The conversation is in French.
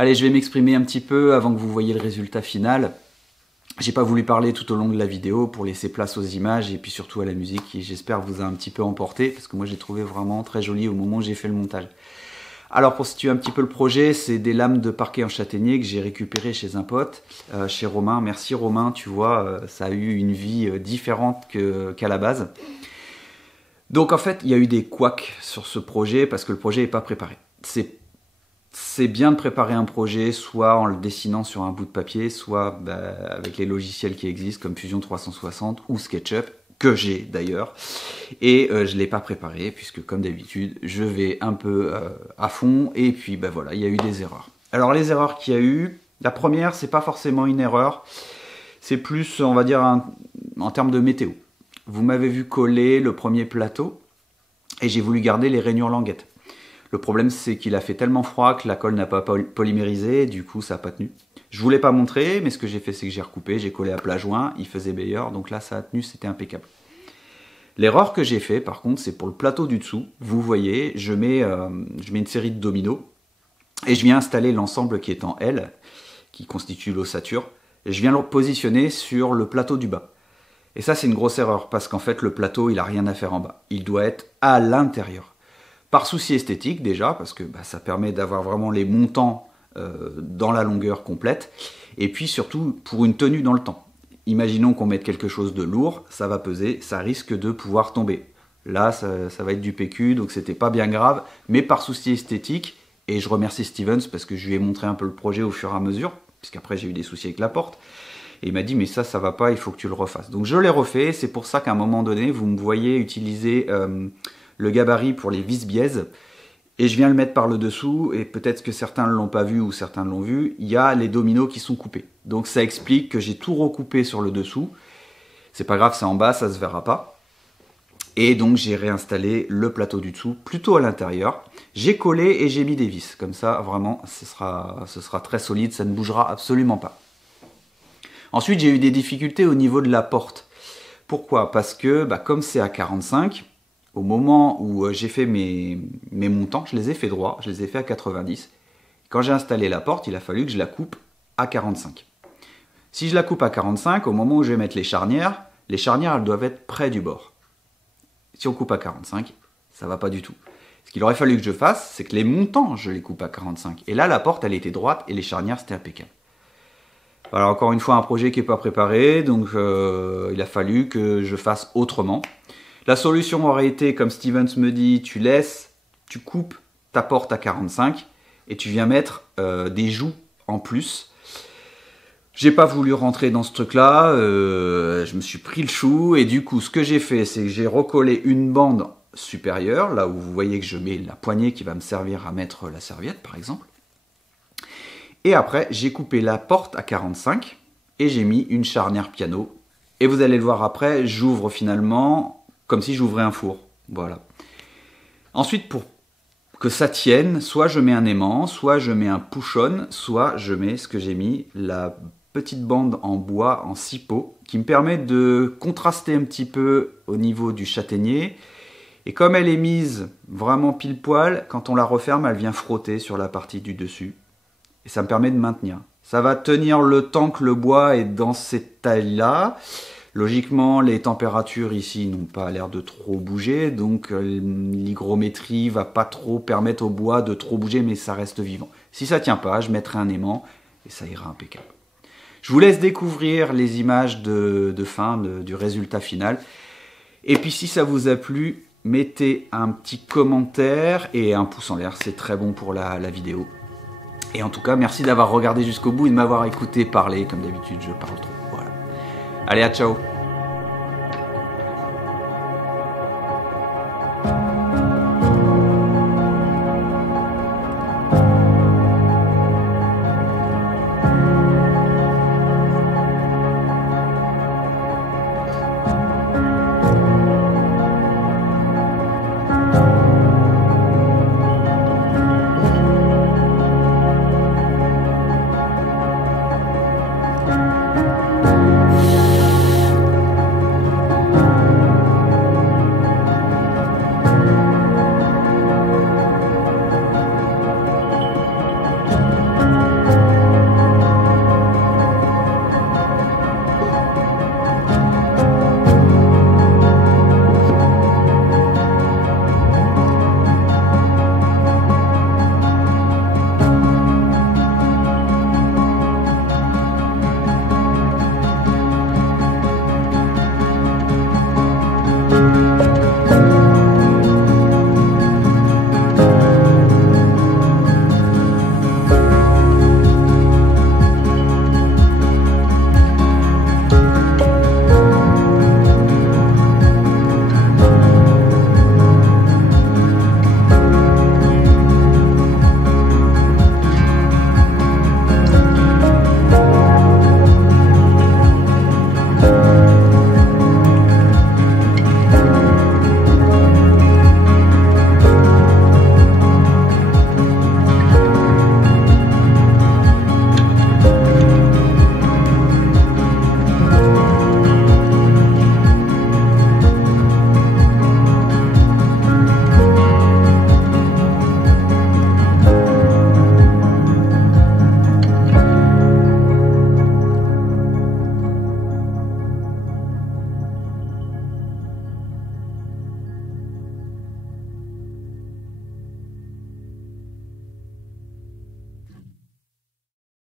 Allez, je vais m'exprimer un petit peu avant que vous voyez le résultat final. J'ai pas voulu parler tout au long de la vidéo pour laisser place aux images et puis surtout à la musique qui, j'espère, vous a un petit peu emporté parce que moi j'ai trouvé vraiment très joli au moment où j'ai fait le montage. Alors pour situer un petit peu le projet, c'est des lames de parquet en châtaignier que j'ai récupérées chez un pote, chez Romain. Merci Romain, tu vois, ça a eu une vie différente qu'à la base. Donc en fait, il y a eu des couacs sur ce projet parce que le projet n'est pas préparé. C'est bien de préparer un projet soit en le dessinant sur un bout de papier, soit avec les logiciels qui existent comme Fusion 360 ou SketchUp, que j'ai d'ailleurs. Et je ne l'ai pas préparé puisque comme d'habitude, je vais un peu à fond et puis voilà, il y a eu des erreurs. Alors les erreurs qu'il y a eu, la première, c'est pas forcément une erreur, c'est plus, on va dire, en termes de météo. Vous m'avez vu coller le premier plateau et j'ai voulu garder les rainures languettes. Le problème, c'est qu'il a fait tellement froid que la colle n'a pas polymérisé, et du coup, ça n'a pas tenu. Je ne voulais pas montrer, mais ce que j'ai fait, c'est que j'ai recoupé, j'ai collé à plat joint, il faisait meilleur, donc là, ça a tenu, c'était impeccable. L'erreur que j'ai fait, par contre, c'est pour le plateau du dessous. Vous voyez, je mets une série de dominos, et je viens installer l'ensemble qui est en L, qui constitue l'ossature, et je viens le positionner sur le plateau du bas. Et ça, c'est une grosse erreur, parce qu'en fait, le plateau, il n'a rien à faire en bas. Il doit être à l'intérieur. Par souci esthétique déjà, parce que ça permet d'avoir vraiment les montants dans la longueur complète, et puis surtout pour une tenue dans le temps. Imaginons qu'on mette quelque chose de lourd, ça va peser, ça risque de pouvoir tomber. Là, ça va être du PQ, donc c'était pas bien grave, mais par souci esthétique, et je remercie Stevens parce que je lui ai montré un peu le projet au fur et à mesure, puisqu'après j'ai eu des soucis avec la porte, et il m'a dit mais ça va pas, il faut que tu le refasses. Donc je l'ai refait, c'est pour ça qu'à un moment donné, vous me voyez utiliser le gabarit pour les vis-biaises, et je viens le mettre par le dessous, et peut-être que certains ne l'ont pas vu ou certains l'ont vu, il y a les dominos qui sont coupés. Donc ça explique que j'ai tout recoupé sur le dessous, c'est pas grave, c'est en bas, ça se verra pas. Et donc j'ai réinstallé le plateau du dessous, plutôt à l'intérieur. J'ai collé et j'ai mis des vis, comme ça vraiment ce sera très solide, ça ne bougera absolument pas. Ensuite j'ai eu des difficultés au niveau de la porte. Pourquoi? Parce que comme c'est à 45, au moment où j'ai fait mes montants, je les ai fait droit, je les ai fait à 90. Quand j'ai installé la porte, il a fallu que je la coupe à 45. Si je la coupe à 45, au moment où je vais mettre les charnières, elles doivent être près du bord. Si on coupe à 45, ça ne va pas du tout. Ce qu'il aurait fallu que je fasse, c'est que les montants, je les coupe à 45. Et là, la porte, elle était droite et les charnières, c'était impeccable. Voilà, encore une fois, un projet qui n'est pas préparé, donc il a fallu que je fasse autrement. La solution aurait été, comme Stevens me dit, tu coupes ta porte à 45 et tu viens mettre des joues en plus. J'ai pas voulu rentrer dans ce truc-là, je me suis pris le chou et du coup, ce que j'ai fait, c'est que j'ai recollé une bande supérieure, là où vous voyez que je mets la poignée qui va me servir à mettre la serviette, par exemple. Et après, j'ai coupé la porte à 45 et j'ai mis une charnière piano. Et vous allez le voir après, j'ouvre finalement comme si j'ouvrais un four. Voilà. Ensuite, pour que ça tienne, soit je mets un aimant, soit je mets un push-on, soit je mets ce que j'ai mis, la petite bande en bois, en 6 pots, qui me permet de contraster un petit peu au niveau du châtaignier. Et comme elle est mise vraiment pile poil, quand on la referme, elle vient frotter sur la partie du dessus. Et ça me permet de maintenir. Ça va tenir le temps que le bois est dans cette taille-là. Logiquement, les températures ici n'ont pas l'air de trop bouger, donc l'hygrométrie va pas trop permettre au bois de trop bouger, mais ça reste vivant. Si ça tient pas, je mettrai un aimant et ça ira impeccable. Je vous laisse découvrir les images de fin, du résultat final. Et puis si ça vous a plu, mettez un petit commentaire et un pouce en l'air, c'est très bon pour la vidéo. Et en tout cas, merci d'avoir regardé jusqu'au bout et de m'avoir écouté parler. Comme d'habitude, je parle trop. Voilà. Allez, à ciao!